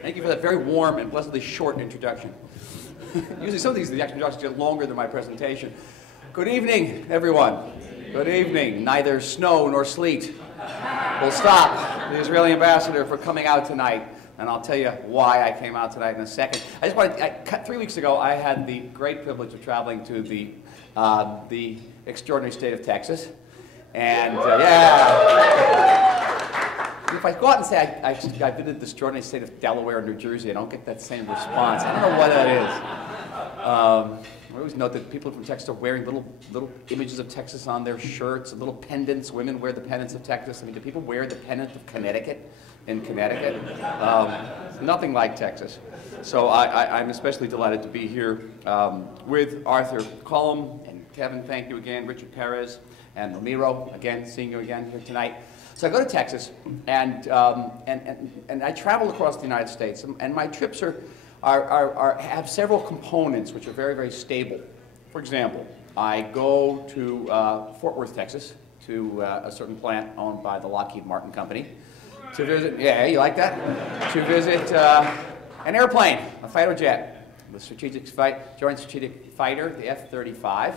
Thank you for that very warm and blessedly short introduction. Usually some of these introductions get longer than my presentation. Good evening, everyone. Good evening. Neither snow nor sleet will stop the Israeli ambassador from coming out tonight. And I'll tell you why I came out tonight in a second. 3 weeks ago, I had the great privilege of traveling to the extraordinary state of Texas. And if I go out and say I visited the extraordinary state of Delaware and New Jersey, I don't get that same response. I don't know what that is. I always note that people from Texas are wearing little images of Texas on their shirts, and little pendants. Women wear the pendants of Texas. I mean, do people wear the pendant of Connecticut in Connecticut? It's nothing like Texas. So I'm especially delighted to be here with Arthur Cullum and Kevin, thank you again, Richard Perez, and Ramiro, again, seeing you again here tonight. So I go to Texas, and I travel across the United States, and my trips have several components which are very, very stable. For example, I go to Fort Worth, Texas, to a certain plant owned by the Lockheed Martin Company, to visit, yeah, you like that? To visit an airplane, a fighter jet, the Joint Strategic Fighter, the F-35.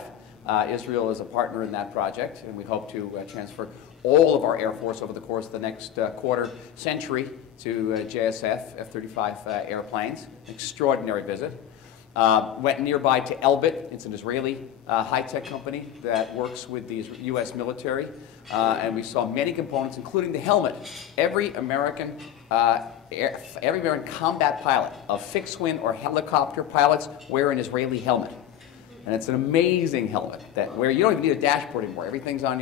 Israel is a partner in that project, and we hope to transfer all of our Air Force over the course of the next quarter century to JSF, F-35 airplanes. Extraordinary visit. Went nearby to Elbit. It's an Israeli high-tech company that works with the U.S. military. And we saw many components, including the helmet. Every American combat pilot of fixed-wing or helicopter pilots wear an Israeli helmet. And it's an amazing helmet where you don't even need a dashboard anymore. Everything's on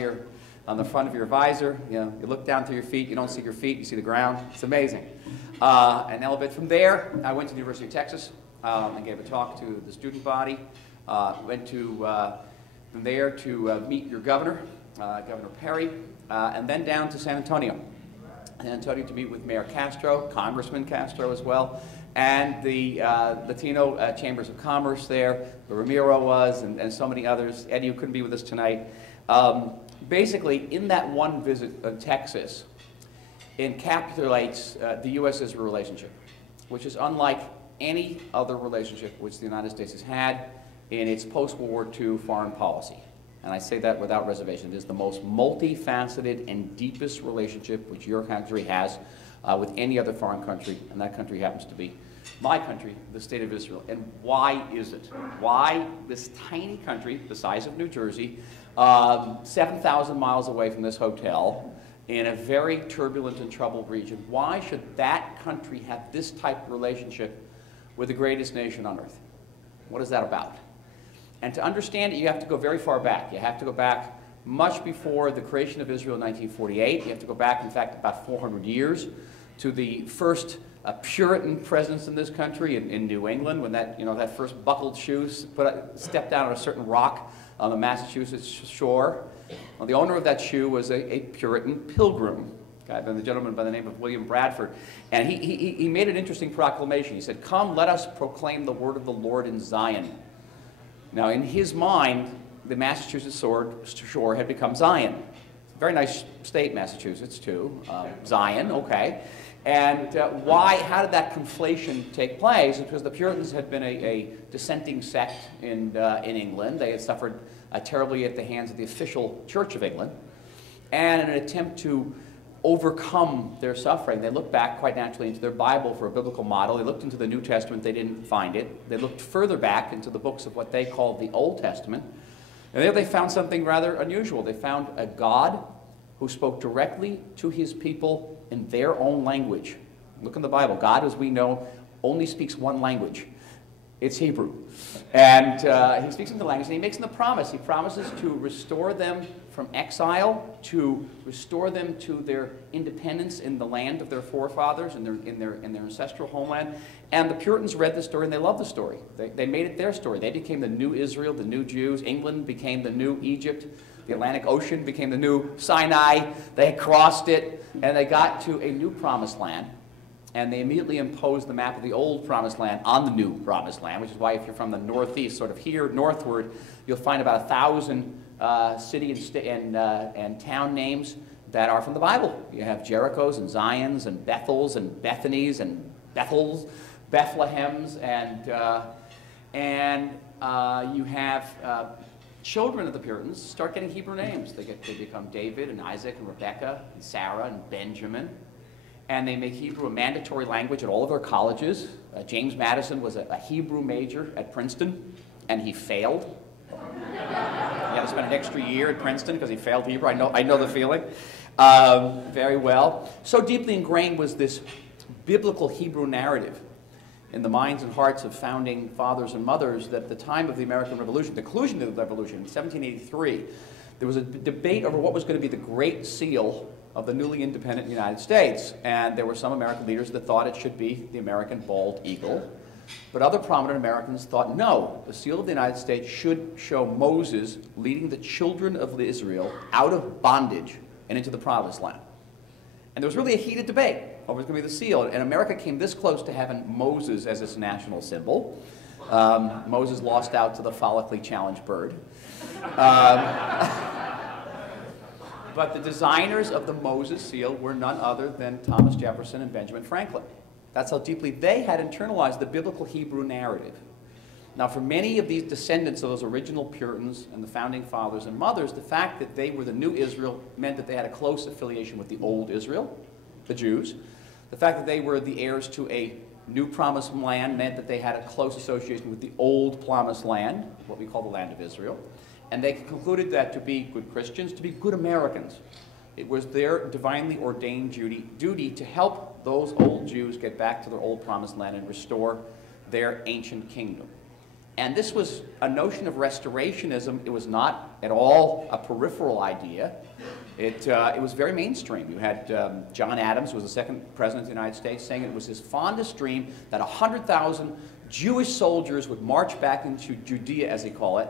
the front of your visor. You know, you look down through your feet, you don't see your feet, you see the ground. It's amazing. And a little bit from there, I went to the University of Texas and gave a talk to the student body. Went from there to meet your governor, Governor Perry, and then down to San Antonio. San Antonio to meet with Mayor Castro, Congressman Castro as well, and the Latino Chambers of Commerce there, where Ramiro was, and so many others. Eddie, who couldn't be with us tonight. Basically, in that one visit of Texas, encapsulates the U.S.-Israel relationship, which is unlike any other relationship which the United States has had in its post-World War II foreign policy. And I say that without reservation. It is the most multifaceted and deepest relationship which your country has with any other foreign country, and that country happens to be my country, the state of Israel. And why is it? Why this tiny country, the size of New Jersey, 7,000 miles away from this hotel, in a very turbulent and troubled region, why should that country have this type of relationship with the greatest nation on earth? What is that about? And to understand it, you have to go very far back. You have to go back much before the creation of Israel in 1948. You have to go back, in fact, about 400 years to the first Puritan presence in this country in New England, when that first buckled shoe stepped down on a certain rock on the Massachusetts shore. Well, the owner of that shoe was a Puritan pilgrim, the gentleman by the name of William Bradford. And he made an interesting proclamation. He said, "Come, let us proclaim the word of the Lord in Zion." Now, in his mind, the Massachusetts shore had become Zion. Very nice state, Massachusetts, too. Zion, okay. And how did that conflation take place? Because the Puritans had been a dissenting sect in England. They had suffered terribly at the hands of the official Church of England. And in an attempt to overcome their suffering, they looked back quite naturally into their Bible for a biblical model. They looked into the New Testament. They didn't find it. They looked further back into the books of what they called the Old Testament. And there they found something rather unusual. They found a God who spoke directly to his people in their own language. Look in the Bible. God, as we know, only speaks one language. It's Hebrew. And he speaks in the language, and he makes them a promise. He promises to restore them from exile, to restore them to their independence in the land of their forefathers, in their ancestral homeland. And the Puritans read the story, and they loved the story. They made it their story. They became the new Israel, the new Jews. England became the new Egypt. The Atlantic Ocean became the new Sinai. They crossed it, and they got to a new promised land. And they immediately imposed the map of the old promised land on the new promised land, which is why if you're from the northeast, sort of here northward, you'll find about 1,000 city and town names that are from the Bible. You have Jerichos and Zions and Bethels and Bethanys and Bethels, Bethlehems, and you have children of the Puritans start getting Hebrew names. They become David and Isaac and Rebecca and Sarah and Benjamin. And they make Hebrew a mandatory language at all of their colleges. James Madison was a Hebrew major at Princeton, and he failed. He had to spend an extra year at Princeton because he failed Hebrew. I know the feeling very well. So deeply ingrained was this biblical Hebrew narrative in the minds and hearts of founding fathers and mothers that at the time of the American Revolution, the conclusion of the Revolution in 1783, there was a debate over what was going to be the Great Seal of the newly independent United States. And there were some American leaders that thought it should be the American bald eagle. But other prominent Americans thought, no, the seal of the United States should show Moses leading the children of Israel out of bondage and into the promised land. And there was really a heated debate over what's going to be the seal. And America came this close to having Moses as its national symbol. Moses lost out to the follically challenged bird. But the designers of the Moses seal were none other than Thomas Jefferson and Benjamin Franklin. That's how deeply they had internalized the biblical Hebrew narrative. Now, for many of these descendants of those original Puritans and the founding fathers and mothers, the fact that they were the new Israel meant that they had a close affiliation with the old Israel, the Jews. The fact that they were the heirs to a new promised land meant that they had a close association with the old promised land, what we call the land of Israel. And they concluded that to be good Christians, to be good Americans, it was their divinely ordained duty to help those old Jews get back to their old promised land and restore their ancient kingdom. And this was a notion of restorationism. It was not at all a peripheral idea. It was very mainstream. You had John Adams, who was the second president of the United States, saying it was his fondest dream that 100,000 Jewish soldiers would march back into Judea, as they call it,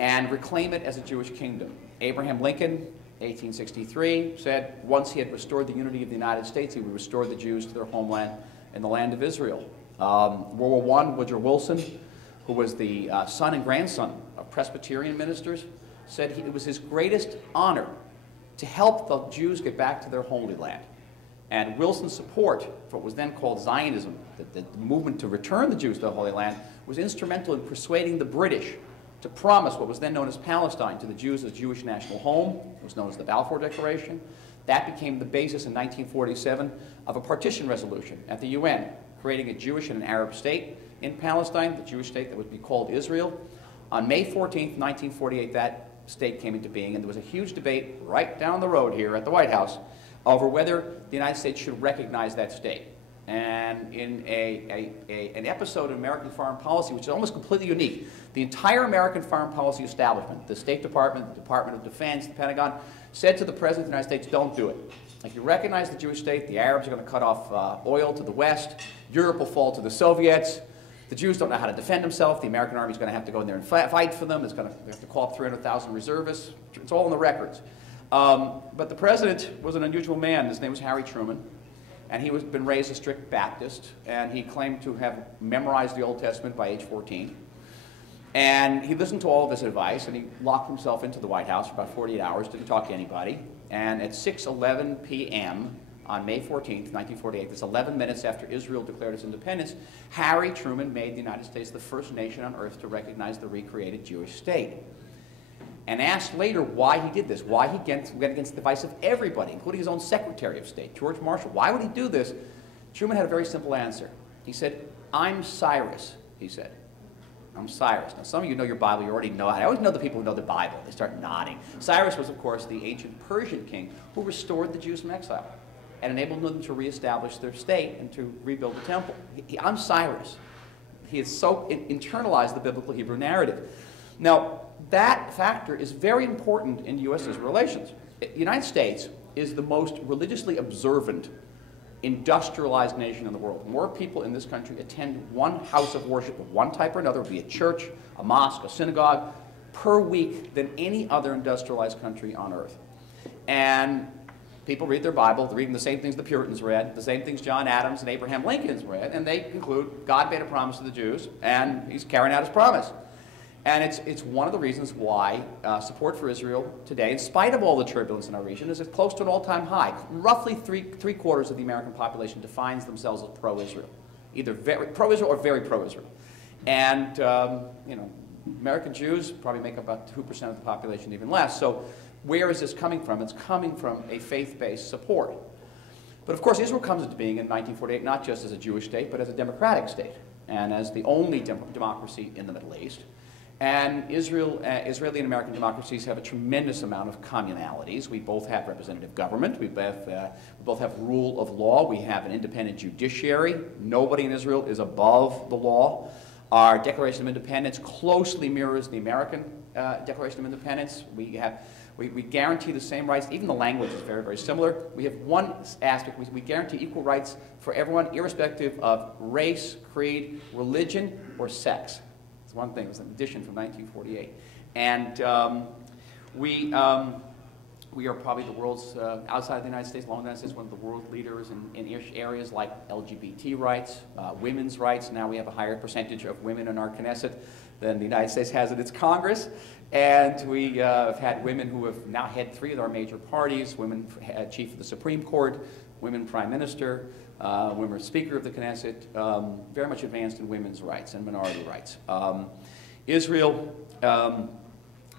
and reclaim it as a Jewish kingdom. Abraham Lincoln, 1863, said once he had restored the unity of the United States, he would restore the Jews to their homeland in the land of Israel. World War I, Woodrow Wilson, who was the son and grandson of Presbyterian ministers, said it was his greatest honor to help the Jews get back to their Holy Land. And Wilson's support for what was then called Zionism, the movement to return the Jews to the Holy Land, was instrumental in persuading the British to promise what was then known as Palestine to the Jews as Jewish national home. It was known as the Balfour Declaration. That became the basis in 1947 of a partition resolution at the UN, creating a Jewish and an Arab state in Palestine, the Jewish state that would be called Israel. On May 14th, 1948, that state came into being, and there was a huge debate right down the road here at the White House over whether the United States should recognize that state. And in an episode of American foreign policy, which is almost completely unique, the entire American foreign policy establishment, the State Department, the Department of Defense, the Pentagon, said to the President of the United States, don't do it. If you recognize the Jewish state, the Arabs are going to cut off oil to the West, Europe will fall to the Soviets, the Jews don't know how to defend themselves, the American army is going to have to go in there and fight for them, they have to call up 300,000 reservists, it's all in the records. But the President was an unusual man. His name was Harry Truman. And he had been raised a strict Baptist, and he claimed to have memorized the Old Testament by age 14. And he listened to all of this advice, and he locked himself into the White House for about 48 hours, didn't talk to anybody. And at 6:11 p.m. on May 14th, 1948, that's 11 minutes after Israel declared its independence, Harry Truman made the United States the first nation on earth to recognize the recreated Jewish state. And asked later why he did this, why he went against the advice of everybody, including his own Secretary of State, George Marshall. Why would he do this? Truman had a very simple answer. He said, I'm Cyrus, he said. I'm Cyrus. Now, some of you know your Bible, you already know it. I always know the people who know the Bible. They start nodding. Cyrus was, of course, the ancient Persian king who restored the Jews from exile and enabled them to reestablish their state and to rebuild the temple. I'm Cyrus. He has so internalized the biblical Hebrew narrative. Now, that factor is very important in U.S.-Israel relations. The United States is the most religiously observant, industrialized nation in the world. More people in this country attend one house of worship of one type or another, be it a church, a mosque, a synagogue, per week than any other industrialized country on earth. And people read their Bible, they're reading the same things the Puritans read, the same things John Adams and Abraham Lincoln read, and they conclude God made a promise to the Jews, and he's carrying out his promise. And it's one of the reasons why support for Israel today, in spite of all the turbulence in our region, is close to an all-time high. Roughly three-quarters of the American population defines themselves as pro-Israel. either very pro-Israel or very pro-Israel. And, you know, American Jews probably make up about 2% of the population, even less. So where is this coming from? It's coming from a faith-based support. But of course, Israel comes into being in 1948 not just as a Jewish state, but as a democratic state, and as the only democracy in the Middle East. And Israeli and American democracies have a tremendous amount of communalities. We both have representative government. We both have rule of law. We have an independent judiciary. Nobody in Israel is above the law. Our Declaration of Independence closely mirrors the American Declaration of Independence. We guarantee the same rights. Even the language is very, very similar. We have one aspect. We guarantee equal rights for everyone, irrespective of race, creed, religion, or sex. It's one thing. It was an addition from 1948. And we are probably the world's, outside the United States, along the United States, one of the world leaders in areas like LGBT rights, women's rights. Now we have a higher percentage of women in our Knesset than the United States has in its Congress. And we have had women who have now head 3 of our major parties, women chief of the Supreme Court, women prime minister, women speaker of the Knesset, very much advanced in women's rights and minority rights. Israel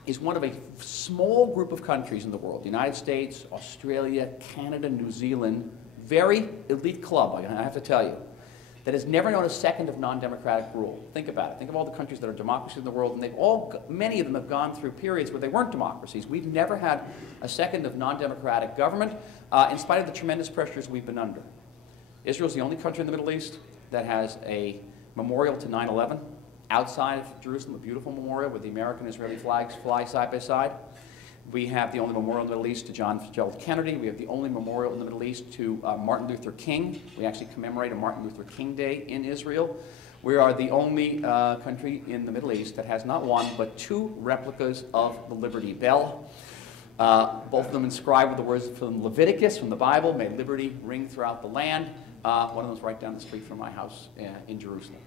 is one of a small group of countries in the world, the United States, Australia, Canada, New Zealand, very elite club, I have to tell you, that has never known a second of non-democratic rule. Think about it. Think of all the countries that are democracies in the world, and many of them have gone through periods where they weren't democracies. We've never had a second of non-democratic government, in spite of the tremendous pressures we've been under. Israel's the only country in the Middle East that has a memorial to 9/11 outside of Jerusalem, a beautiful memorial where the American and Israeli flags fly side by side. We have the only memorial in the Middle East to John Fitzgerald Kennedy. We have the only memorial in the Middle East to Martin Luther King. We actually commemorate a Martin Luther King Day in Israel. We are the only country in the Middle East that has not one but 2 replicas of the Liberty Bell. Both of them inscribed with the words from Leviticus, from the Bible, "May liberty ring throughout the land." One of them is right down the street from my house in Jerusalem.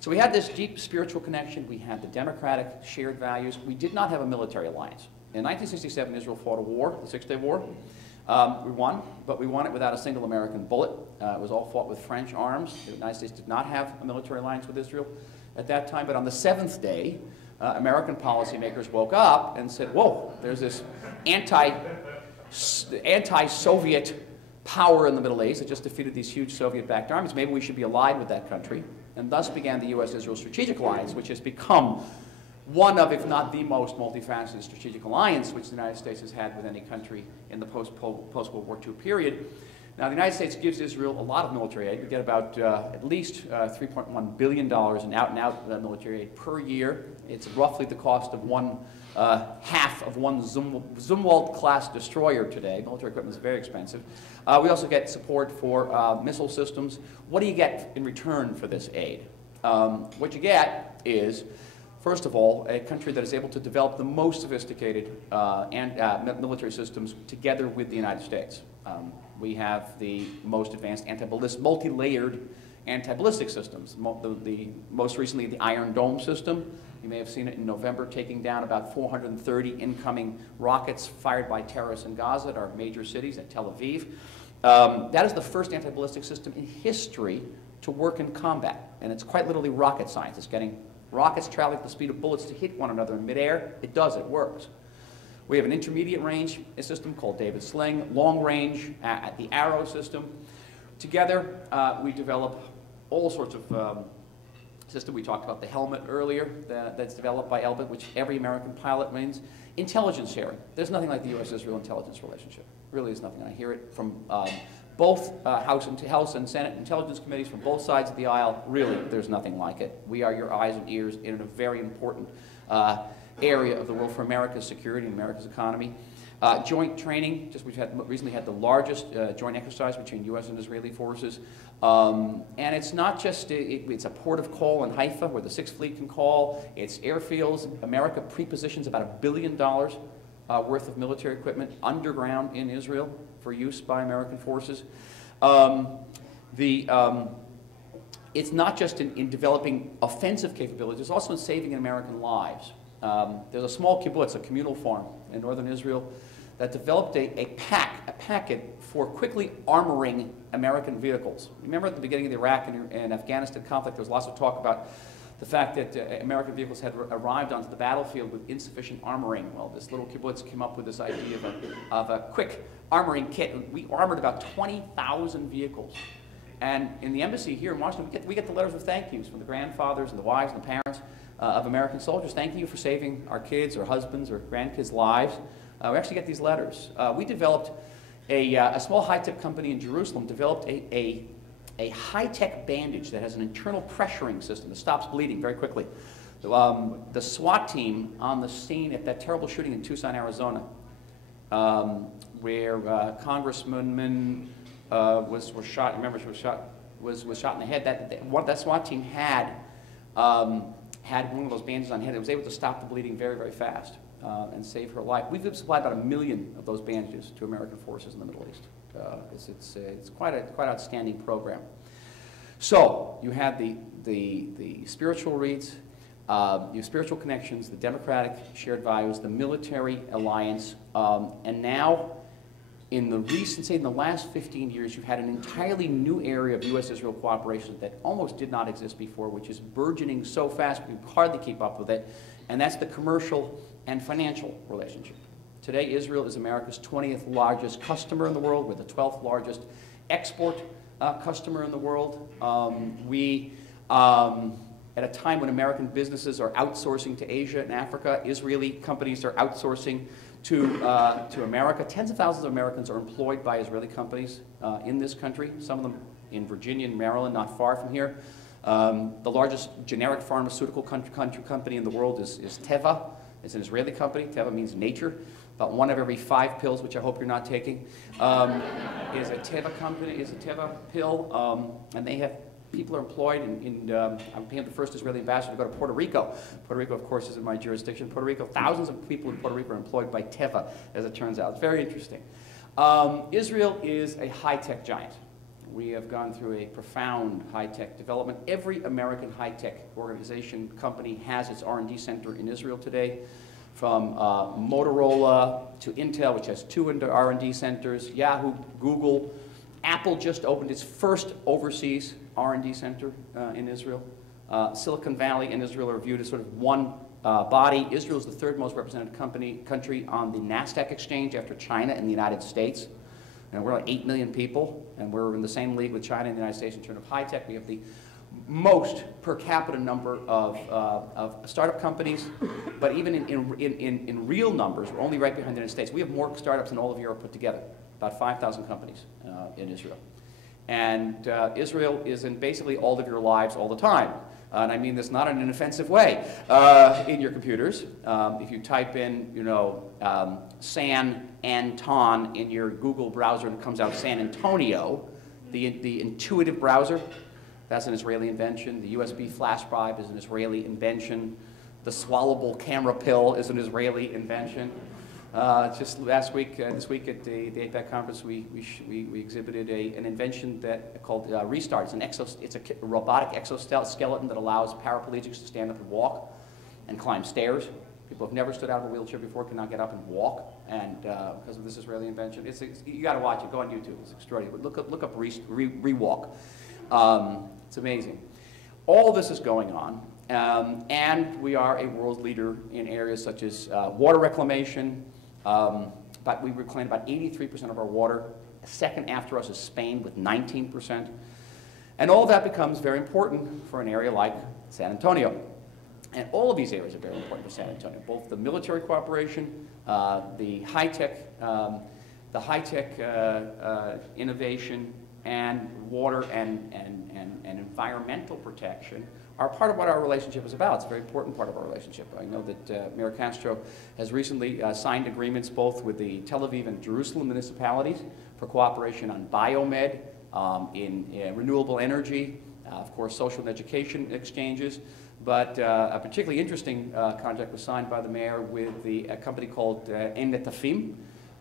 So we had this deep spiritual connection. We had the democratic shared values. We did not have a military alliance. In 1967, Israel fought a war, the Six-Day War. We won, but we won it without a single American bullet. It was all fought with French arms. The United States did not have a military alliance with Israel at that time. But on the 7th day, American policymakers woke up and said, whoa, there's this anti-Soviet power in the Middle East that just defeated these huge Soviet-backed armies. Maybe we should be allied with that country. And thus began the U.S.-Israel Strategic Alliance, which has become one of, if not the most multifaceted strategic alliance which the United States has had with any country in the post-World War II period. Now, the United States gives Israel a lot of military aid. We get about at least $3.1 billion in out-and-out military aid per year. It's roughly the cost of half of one Zumwalt-class destroyer today. Military equipment is very expensive. We also get support for missile systems. What do you get in return for this aid? What you get is, first of all, a country that is able to develop the most sophisticated military systems together with the United States. We have the most advanced multi-layered anti-ballistic systems. Most recently, the Iron Dome system. You may have seen it in November, taking down about 430 incoming rockets fired by terrorists in Gaza at our major cities, at Tel Aviv. That is the first anti-ballistic system in history to work in combat. And it's quite literally rocket science. It's getting rockets traveling at the speed of bullets to hit one another in midair. It does, it works. We have an intermediate range system called David Sling, long range at the Arrow system. Together, we develop all sorts of system. We talked about the helmet earlier that's developed by Elbit, which every American pilot wins. Intelligence sharing. There's nothing like the U.S.-Israel intelligence relationship. Really is nothing. I hear it from both House and Senate Intelligence Committees from both sides of the aisle. Really, there's nothing like it. We are your eyes and ears in a very important area of the world for America's security and America's economy. Joint training, we've recently had the largest joint exercise between U.S. and Israeli forces. And it's not just, it's a port of call in Haifa where the 6th Fleet can call. It's airfields. America pre-positions about $1 billion worth of military equipment underground in Israel for use by American forces. It's not just in developing offensive capabilities, it's also in saving American lives. There's a small kibbutz, a communal farm in northern Israel, that developed a packet for quickly armoring American vehicles. Remember at the beginning of the Iraq and Afghanistan conflict, there was lots of talk about the fact that American vehicles had arrived onto the battlefield with insufficient armoring. Well, this little kibbutz came up with this idea of a quick armoring kit. We armored about 20,000 vehicles. And in the embassy here in Washington, we get the letters of thank yous from the grandfathers and the wives and the parents of American soldiers. Thank you for saving our kids or husbands or grandkids' lives. We actually get these letters. We developed a small high-tech company in Jerusalem developed a high-tech bandage that has an internal pressuring system that stops bleeding very quickly. The SWAT team on the scene at that terrible shooting in Tucson, Arizona, where Congressman was shot. Remember, she was shot in the head. That SWAT team had one of those bandages on the head. It was able to stop the bleeding very, very fast and save her life. We've supplied about 1 million of those bandages to American forces in the Middle East. It's quite outstanding program. So you had the spiritual reads, your spiritual connections, the democratic shared values, the military alliance, and now in the last 15 years, you've had an entirely new area of U.S.-Israel cooperation that almost did not exist before, which is burgeoning so fast we can hardly keep up with it, and that's the commercial and financial relationship. Today, Israel is America's 20th largest customer in the world. We're the 12th largest export customer in the world. At a time when American businesses are outsourcing to Asia and Africa, Israeli companies are outsourcing to America. Tens of thousands of Americans are employed by Israeli companies in this country, some of them in Virginia and Maryland, not far from here. The largest generic pharmaceutical company in the world is Teva. It's an Israeli company. Teva means nature. About 1 of every 5 pills, which I hope you're not taking, is a Teva company, is a Teva pill, and they have people are employed I'm paying the first Israeli ambassador to go to Puerto Rico. Puerto Rico, of course, is in my jurisdiction. Puerto Rico, thousands of people in Puerto Rico are employed by Teva, as it turns out. It's very interesting. Israel is a high-tech giant. We have gone through a profound high-tech development. Every American high-tech organization, company has its R&D center in Israel today, from Motorola to Intel, which has 2 R&D centers, Yahoo, Google. Apple just opened its first overseas R&D center in Israel. Silicon Valley and Israel are viewed as sort of one body. Israel is the 3rd most represented country on the NASDAQ exchange after China and the United States. And we're like 8 million people, and we're in the same league with China and the United States in terms of high tech. We have the most per capita number of startup companies, but even in real numbers, we're only right behind the United States. We have more startups than all of Europe put together, about 5,000 companies in Israel. And Israel is in basically all of your lives all the time. And I mean this not in an offensive way in your computers. If you type in, San Anton in your Google browser and it comes out San Antonio, the intuitive browser, that's an Israeli invention. The USB flash drive is an Israeli invention. The swallowable camera pill is an Israeli invention. Just last week, this week at the APAC conference, we exhibited an invention called Restart. It's a robotic exoskeleton that allows paraplegics to stand up and walk and climb stairs. People who have never stood out of a wheelchair before can now get up and walk, and because of this Israeli invention, you got to watch it. Go on YouTube. It's extraordinary. Look up Rewalk. It's amazing. All this is going on, and we are a world leader in areas such as water reclamation. But we reclaim about 83% of our water. Second after us is Spain with 19%. And all of that becomes very important for an area like San Antonio. And all of these areas are very important for San Antonio, both the military cooperation, the high-tech innovation, and water and environmental protection are part of what our relationship is about. It's a very important part of our relationship. I know that Mayor Castro has recently signed agreements both with the Tel Aviv and Jerusalem municipalities for cooperation on biomed, in renewable energy, of course, social and education exchanges. But a particularly interesting contract was signed by the mayor with a company called En Netafim,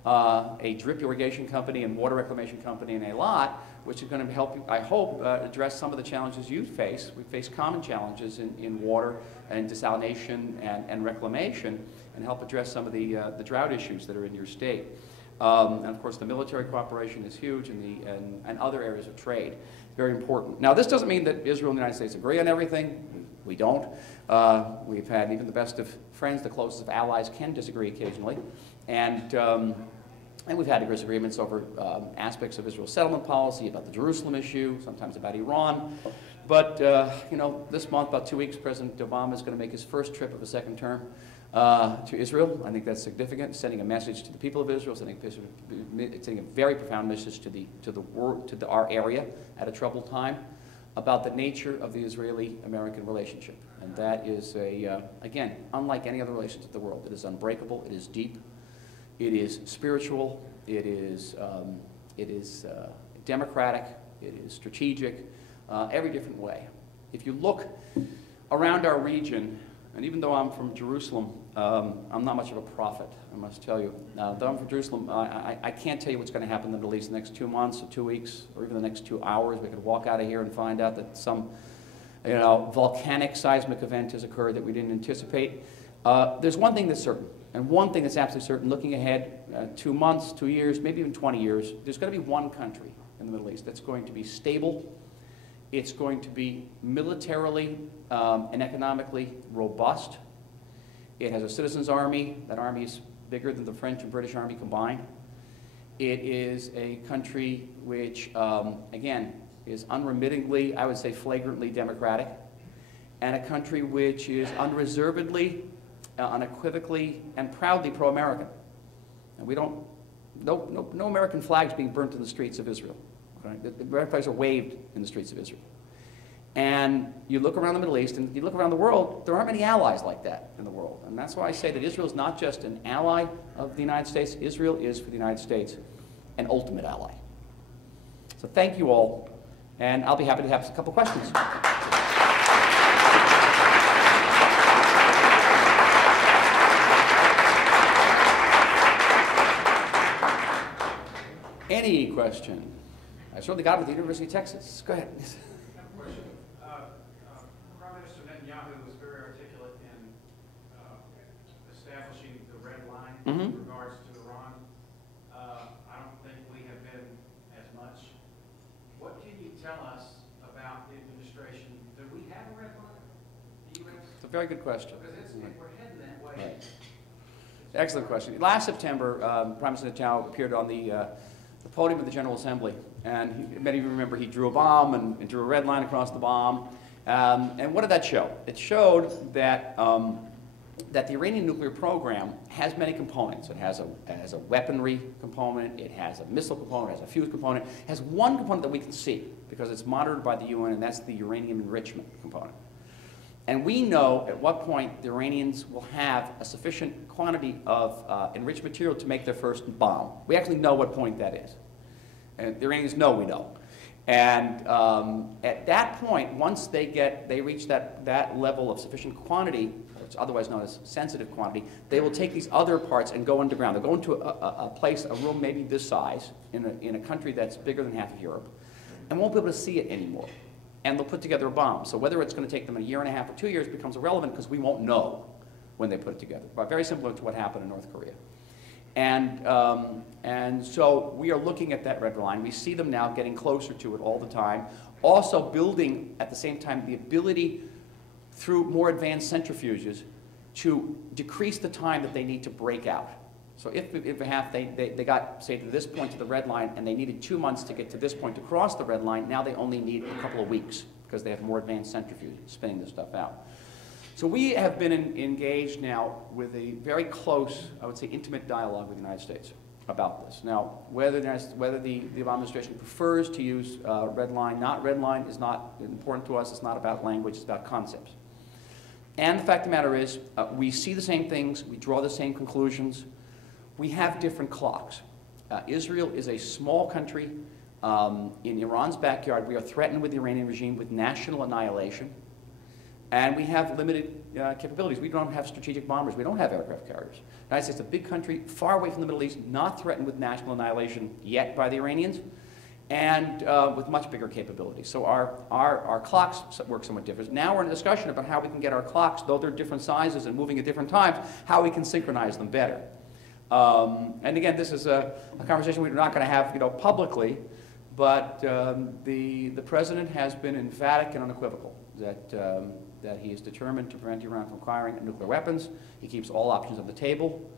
a drip irrigation company and water reclamation company in Eilat, which is going to help, I hope, address some of the challenges you face. We face common challenges in water and desalination and reclamation, and help address some of the drought issues that are in your state. And of course, the military cooperation is huge, and other areas of trade. Very important. Now, this doesn't mean that Israel and the United States agree on everything. We don't. We've had even the best of friends, the closest of allies can disagree occasionally. And we've had disagreements over aspects of Israel's settlement policy, about the Jerusalem issue, sometimes about Iran. But, you know, this month, about 2 weeks, President Obama is going to make his first trip of a second term to Israel. I think that's significant, sending a message to the people of Israel, sending a very profound message to our area at a troubled time about the nature of the Israeli-American relationship. And that is, again, unlike any other relationship in the world. It is unbreakable, it is deep, it is spiritual, it is democratic, it is strategic, every different way. If you look around our region, and even though I'm from Jerusalem, I'm not much of a prophet, I must tell you. Though I'm from Jerusalem, I can't tell you what's going to happen in the Middle East in the next 2 months or 2 weeks, or even the next 2 hours. We could walk out of here and find out that some, you know, volcanic seismic event has occurred that we didn't anticipate. There's one thing that's certain, and one thing that's absolutely certain, looking ahead 2 months, 2 years, maybe even 20 years, there's going to be one country in the Middle East that's going to be stable. It's going to be militarily and economically robust. It has a citizens' army. That army is bigger than the French and British army combined. It is a country which, again, is unremittingly, I would say flagrantly democratic, and a country which is unreservedly, unequivocally, and proudly pro-American. And we don't, no American flags being burnt in the streets of Israel. Right? The American flags are waved in the streets of Israel. And you look around the Middle East, and you look around the world, there aren't many allies like that in the world. And that's why I say that Israel is not just an ally of the United States. Israel is, for the United States, an ultimate ally. So thank you all, and I'll be happy to have a couple questions. Any question? I certainly got it with the University of Texas. Go ahead. I have a question. Prime Minister Netanyahu was very articulate in establishing the red line in regards to Iran. I don't think we have been as much. What can you tell us about the administration? Do we have a red line? The U.S.? It's a very good question. Because we're heading that way. Right. Excellent question. Last September, Prime Minister Netanyahu appeared on the podium of the General Assembly, and many of you remember he drew a bomb and drew a red line across the bomb. And what did that show? It showed that that the Iranian nuclear program has many components. It has a weaponry component, it has a missile component, it has a fuse component. It has one component that we can see because it's monitored by the UN, and that's the uranium enrichment component. And we know at what point the Iranians will have a sufficient quantity of enriched material to make their first bomb. We actually know what point that is. And the Iranians know we know. And at that point, once they reach that level of sufficient quantity, which is otherwise known as sensitive quantity, they will take these other parts and go underground. They'll go into a place, a room maybe this size, in a country that's bigger than half of Europe, and won't be able to see it anymore. And they'll put together a bomb. So whether it's going to take them a year and a half or 2 years becomes irrelevant because we won't know when they put it together. But very similar to what happened in North Korea. And so we are looking at that red line. We see them now getting closer to it all the time. Also building at the same time the ability through more advanced centrifuges to decrease the time that they need to break out. So if they got, say, to this point to the red line, and they needed 2 months to get to this point to cross the red line, now they only need a couple of weeks because they have more advanced centrifuges spinning this stuff out. So we have been engaged now with a very close, I would say, intimate dialogue with the United States about this. Now, whether the Obama administration prefers to use red line, not red line, is not important to us. It's not about language. It's about concepts. And the fact of the matter is, we see the same things. We draw the same conclusions. We have different clocks. Israel is a small country in Iran's backyard. We are threatened with the Iranian regime with national annihilation. And we have limited capabilities. We don't have strategic bombers. We don't have aircraft carriers. The United States is a big country, far away from the Middle East, not threatened with national annihilation yet by the Iranians, and with much bigger capabilities. So our clocks work somewhat different. Now we're in a discussion about how we can get our clocks, though they're different sizes and moving at different times, how we can synchronize them better. And again, this is a conversation we're not going to have, publicly, but the president has been emphatic and unequivocal that he is determined to prevent Iran from acquiring nuclear weapons. He keeps all options on the table.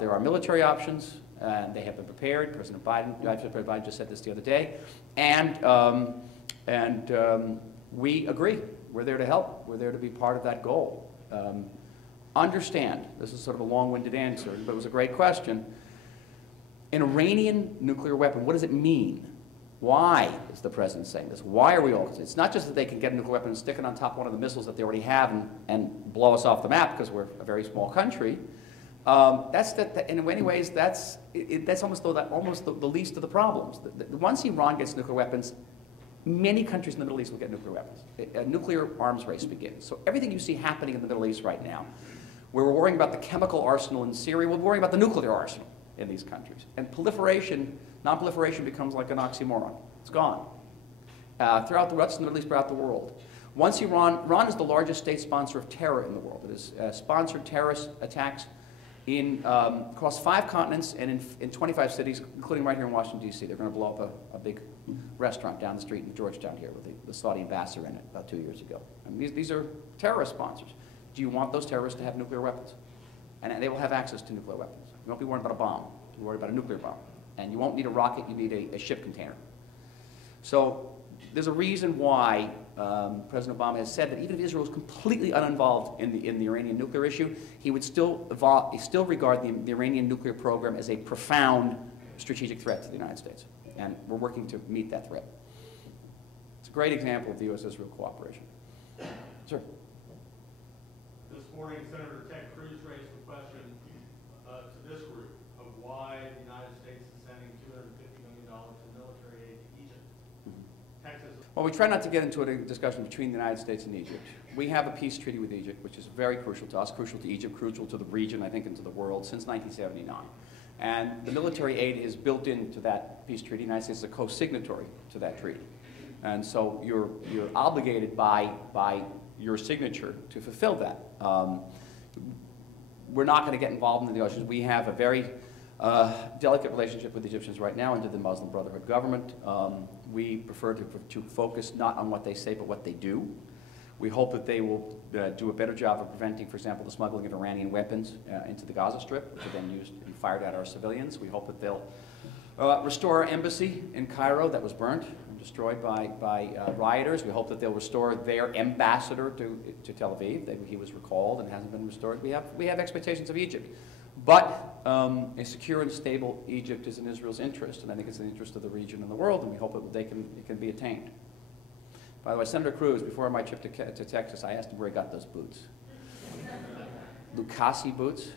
There are military options, and they have been prepared. President Biden just said this the other day, and we agree. We're there to help. We're there to be part of that goal. Understand, this is sort of a long-winded answer, but it was a great question. An Iranian nuclear weapon, what does it mean? Why is the president saying this? Why are we all? It's not just that they can get a nuclear weapon and stick it on top of one of the missiles that they already have and blow us off the map because we're a very small country. In many ways, that's almost the least of the problems. Once Iran gets nuclear weapons, many countries in the Middle East will get nuclear weapons. A nuclear arms race begins. So everything you see happening in the Middle East right now, where we're worrying about the chemical arsenal in Syria, we're worrying about the nuclear arsenal in these countries. And non-proliferation becomes like an oxymoron. It's gone. Throughout the rest of the Middle East, throughout the world. Once Iran is the largest state sponsor of terror in the world. It has sponsored terrorist attacks across 5 continents and in 25 cities, including right here in Washington, D.C. They're going to blow up a big restaurant down the street in Georgetown here with the Saudi ambassador in it about 2 years ago. I mean, these are terrorist sponsors. Do you want those terrorists to have nuclear weapons? And they will have access to nuclear weapons. You won't be worried about a bomb. You're worried about a nuclear bomb. And you won't need a rocket. You need a ship container. So there's a reason why President Obama has said that even if Israel was completely uninvolved in the Iranian nuclear issue, he would still regard the Iranian nuclear program as a profound strategic threat to the United States. And we're working to meet that threat. It's a great example of the U.S.-Israel cooperation. Sir? This morning, Senator Ted Cruz raised the question to this group of why the United States is sending $250 million in military aid to Egypt. Texas. Well, we try not to get into a discussion between the United States and Egypt. We have a peace treaty with Egypt, which is very crucial to us, crucial to Egypt, crucial to the region, I think, and to the world since 1979. And the military aid is built into that peace treaty. The United States is a co-signatory to that treaty. And so you're obligated by your signature to fulfill that. We're not going to get involved in the negotiations. We have a very delicate relationship with the Egyptians right now under the Muslim Brotherhood government. We prefer to focus not on what they say, but what they do. We hope that they will do a better job of preventing, for example, the smuggling of Iranian weapons into the Gaza Strip, which are then used and fired at our civilians. We hope that they'll restore our embassy in Cairo that was burnt and destroyed by rioters. We hope that they'll restore their ambassador to Tel Aviv. He was recalled and hasn't been restored. We have expectations of Egypt. But a secure and stable Egypt is in Israel's interest, and I think it's in the interest of the region and the world, and we hope that it can be attained. By the way, Senator Cruz, before my trip to Texas, I asked him where he got those boots. Lucchese boots?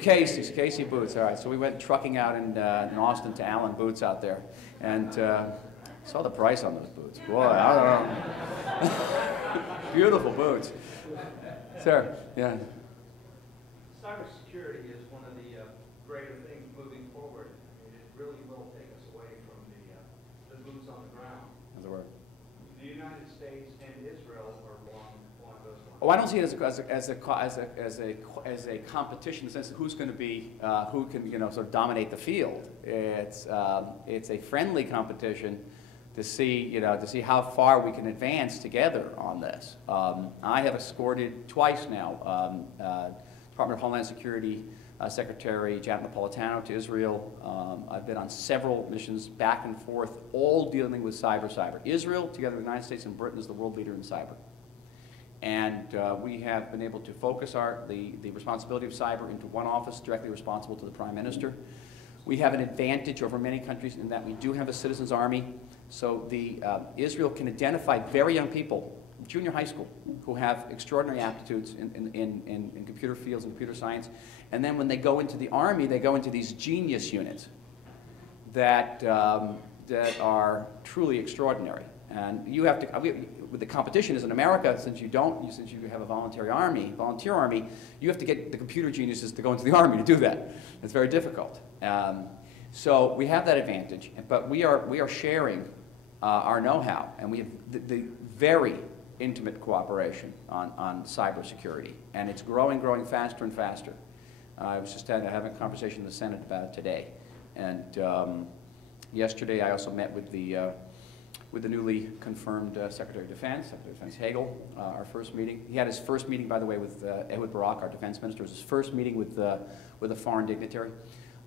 Casey boots, all right. So we went trucking out in Austin to Allen Boots out there, and saw the price on those boots. Boy, I don't know. Beautiful boots. Sir, yeah. Cybersecurity is one of the greater things moving forward. I mean, it really will take us away from the boots on the ground. As it were. The United States and Israel are one of those ones. Oh, I don't see it as a competition in the sense of who's going to be who can sort of dominate the field. It's a friendly competition to see how far we can advance together on this. I have escorted twice now Department of Homeland Security Secretary Janet Napolitano to Israel. I've been on several missions back and forth, all dealing with cyber. Israel, together with the United States and Britain, is the world leader in cyber. And we have been able to focus the responsibility of cyber into one office directly responsible to the Prime Minister. We have an advantage over many countries in that we do have a citizens' army. So Israel can identify very young people, junior high school, who have extraordinary aptitudes in computer fields and computer science. And then when they go into the army, they go into these genius units that are truly extraordinary. And you have to, with the competition is in America, since you have a volunteer army, you have to get the computer geniuses to go into the army to do that. It's very difficult. So we have that advantage, but we are sharing our know-how, and we have the very intimate cooperation on cybersecurity, and it's growing faster and faster. I was just having a conversation in the Senate about it today. And yesterday I also met with the newly confirmed Secretary of Defense Hagel, our first meeting. He had his first meeting, by the way, with Ehud Barak, our defense minister. It was his first meeting with a foreign dignitary.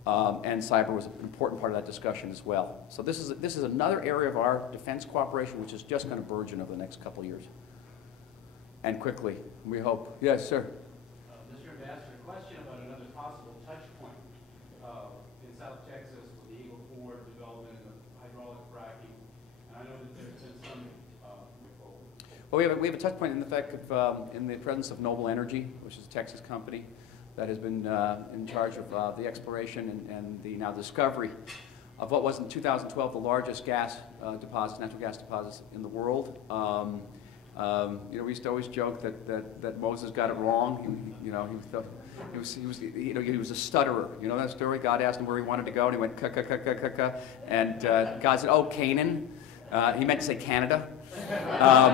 And cyber was an important part of that discussion as well. So this is another area of our defense cooperation which is just going to burgeon over the next couple of years. And quickly, we hope. Yes, sir. Mr. Ambassador, a question about another possible touch point in South Texas with the Eagle Ford development and the hydraulic fracking. And I know that there's been some Well, we have a touch point in the fact of in the presence of Noble Energy, which is a Texas company that has been in charge of the exploration and the now discovery of what was in 2012 the largest gas deposits, natural gas deposits in the world. You know, we used to always joke that Moses got it wrong. He was a stutterer. You know that story? God asked him where he wanted to go, and he went ka. And God said, "Oh, Canaan." He meant to say Canada, because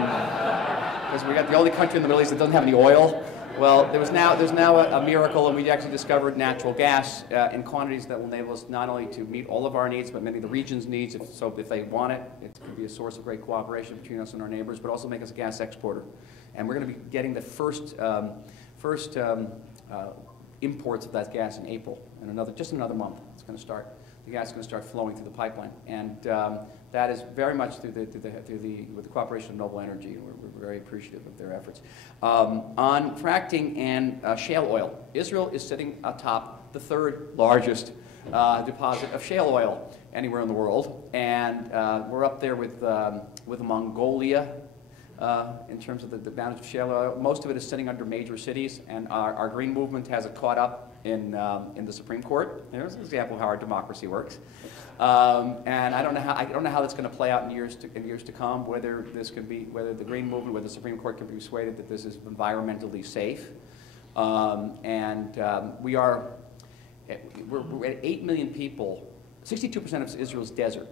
we got the only country in the Middle East that doesn't have any oil. Well, there's now a miracle, and we actually discovered natural gas in quantities that will enable us not only to meet all of our needs, but many of the region's needs. If they want it, it can be a source of great cooperation between us and our neighbors, but also make us a gas exporter. And we're going to be getting the first imports of that gas in April, in just another month. It's going to start. The gas is going to start flowing through the pipeline, and that is very much with the cooperation of Noble Energy, and we're very appreciative of their efforts. On fracking and shale oil, Israel is sitting atop the third largest deposit of shale oil anywhere in the world, and we're up there with Mongolia in terms of the boundaries of shale oil. Most of it is sitting under major cities, and our green movement has it caught up in the Supreme Court. There's an example of how our democracy works. And I don't know how that's going to play out in years to come. Whether the green movement, whether the Supreme Court can be persuaded that this is environmentally safe. We're at 8 million people. 62% of Israel's desert.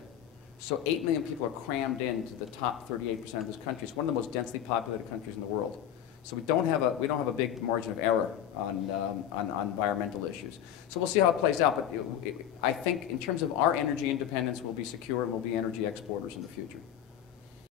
So 8 million people are crammed into the top 38% of this country. It's one of the most densely populated countries in the world. So we don't have a big margin of error on environmental issues. So we'll see how it plays out. But I think in terms of our energy independence, we'll be secure and we'll be energy exporters in the future.